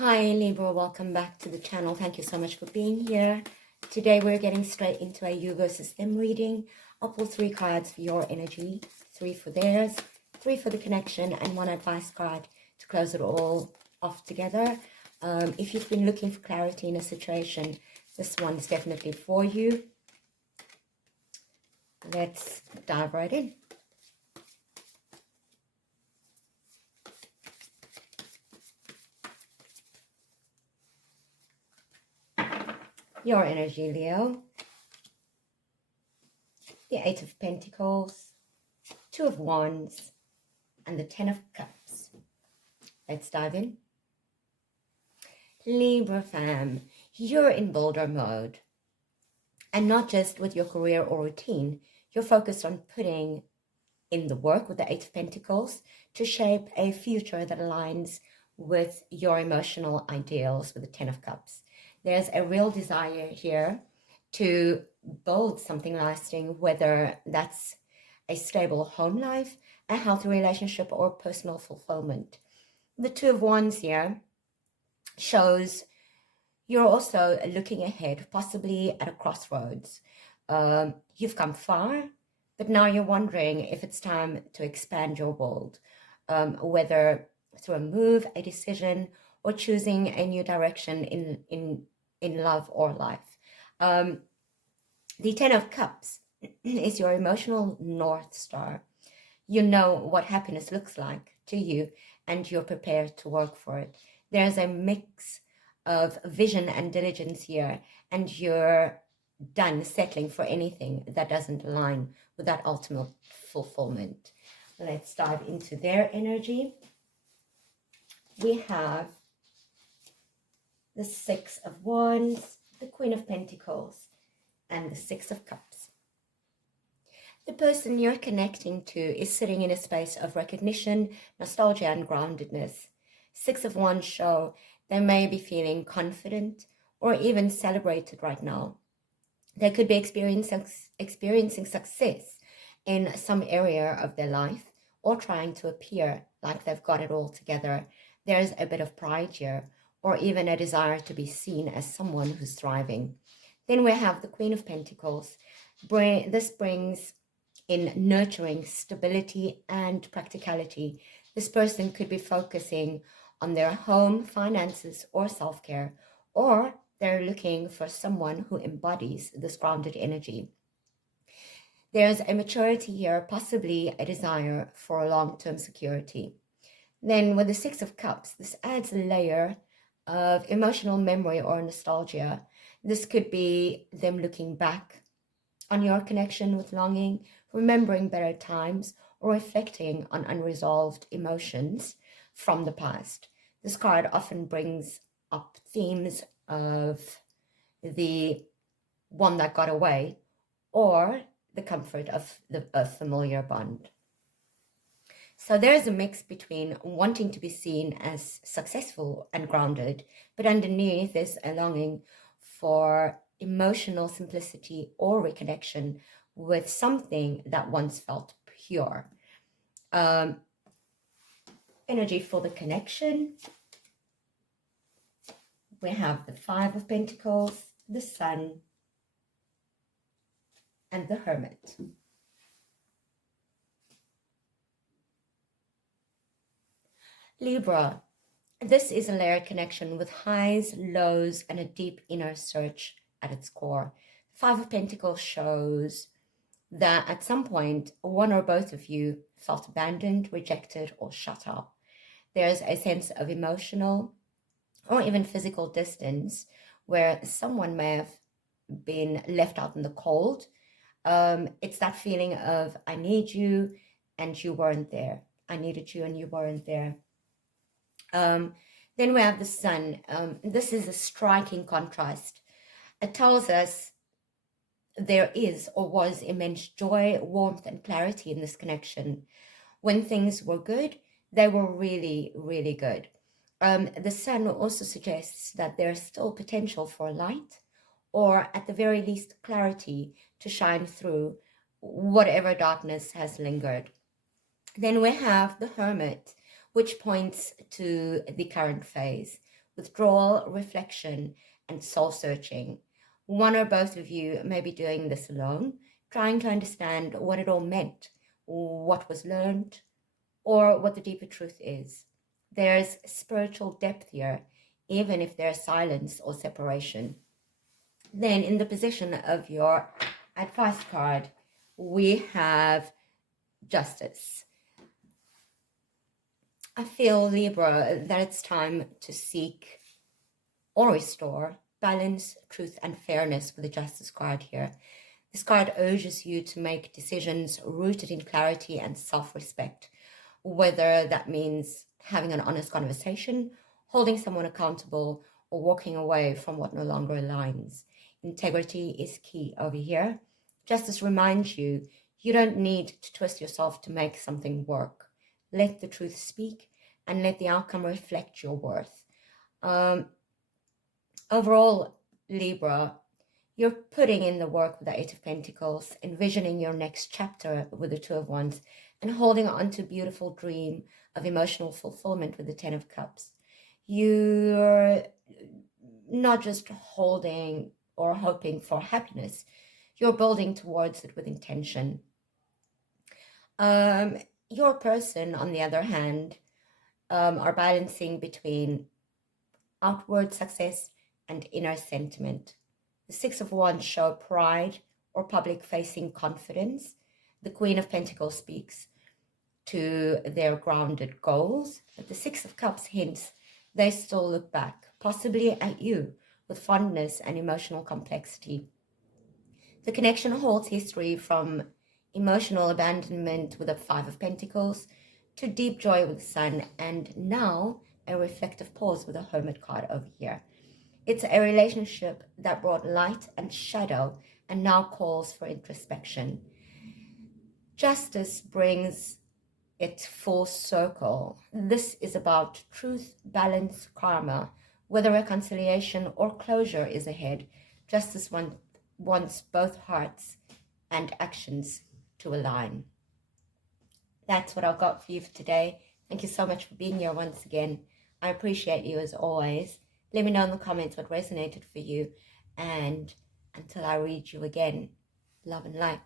Hi Libra, welcome back to the channel. Thank you so much for being here. Today we're getting straight into a you versus them reading. I'll pull 3 cards for your energy, 3 for theirs, 3 for the connection, and 1 advice card to close it all off together. If you've been looking for clarity in a situation, this one's definitely for you. Let's dive right in. Your energy, Leo. The 8 of Pentacles, 2 of Wands, and the 10 of Cups. Let's dive in. Libra fam, you're in builder mode. And not just with your career or routine, you're focused on putting in the work with the 8 of Pentacles to shape a future that aligns with your emotional ideals with the 10 of Cups. There's a real desire here to build something lasting, whether that's a stable home life, a healthy relationship, or personal fulfillment. The 2 of Wands here shows you're also looking ahead, possibly at a crossroads. You've come far, but now you're wondering if it's time to expand your world, whether through a move, a decision, or choosing a new direction in love or life. The 10 of Cups is your emotional North Star. You know what happiness looks like to you, and you're prepared to work for it. There's a mix of vision and diligence here, and you're done settling for anything that doesn't align with that ultimate fulfillment. Let's dive into their energy. We have the 6 of Wands, the Queen of Pentacles, and the 6 of Cups. The person you're connecting to is sitting in a space of recognition, nostalgia, and groundedness. 6 of Wands show they may be feeling confident or even celebrated right now. They could be experiencing success in some area of their life or trying to appear like they've got it all together. There's a bit of pride here, or even a desire to be seen as someone who's thriving. Then we have the Queen of Pentacles. This brings in nurturing, stability, and practicality. This person could be focusing on their home, finances, or self-care, or they're looking for someone who embodies this grounded energy. There's a maturity here, possibly a desire for long-term security. Then with the 6 of Cups, this adds a layer of emotional memory or nostalgia. This could be them looking back on your connection with longing, remembering better times, or reflecting on unresolved emotions from the past. This card often brings up themes of the one that got away or the comfort of a familiar bond. So there's a mix between wanting to be seen as successful and grounded, but underneath there's a longing for emotional simplicity or reconnection with something that once felt pure. Energy for the connection. We have the 5 of Pentacles, the Sun, and the Hermit. Libra, this is a layered connection with highs, lows, and a deep inner search at its core. 5 of Pentacles shows that at some point, one or both of you felt abandoned, rejected, or shut up. There's a sense of emotional or even physical distance where someone may have been left out in the cold. It's that feeling of, I need you and you weren't there. I needed you and you weren't there. Then we have the Sun. This is a striking contrast. It tells us there is or was immense joy, warmth, and clarity in this connection. When things were good, they were really, really good. The Sun also suggests that there's still potential for light, or at the very least clarity, to shine through whatever darkness has lingered. Then we have the Hermit, which points to the current phase. withdrawal, reflection, and soul searching. One or both of you may be doing this alone, trying to understand what it all meant, what was learned, or what the deeper truth is. There's spiritual depth here, even if there's silence or separation. Then, in the position of your advice card, we have justice. I feel, Libra, that it's time to seek or restore balance, truth, and fairness with the justice card here. This card urges you to make decisions rooted in clarity and self-respect, whether that means having an honest conversation, holding someone accountable, or walking away from what no longer aligns. Integrity is key over here. Justice reminds you you don't need to twist yourself to make something work. Let the truth speak and let the outcome reflect your worth. Overall, Libra, you're putting in the work with the Eight of Pentacles, envisioning your next chapter with the Two of Wands, and holding on to a beautiful dream of emotional fulfillment with the Ten of Cups. You're not just holding or hoping for happiness, you're building towards it with intention. Your person, on the other hand, are balancing between outward success and inner sentiment. The Six of Wands show pride or public-facing confidence. The Queen of Pentacles speaks to their grounded goals, but the Six of Cups hints they still look back, possibly at you, with fondness and emotional complexity. The connection holds history from emotional abandonment with the Five of Pentacles to deep joy with the Sun, and now a reflective pause with the Hermit card over here. It's a relationship that brought light and shadow and now calls for introspection. Justice brings it full circle. This is about truth, balance, karma. Whether reconciliation or closure is ahead, justice wants both hearts and actions to align. That's what I've got for you for today. Thank you so much for being here once again. I appreciate you as always. Let me know in the comments what resonated for you. And until I read you again, love and light.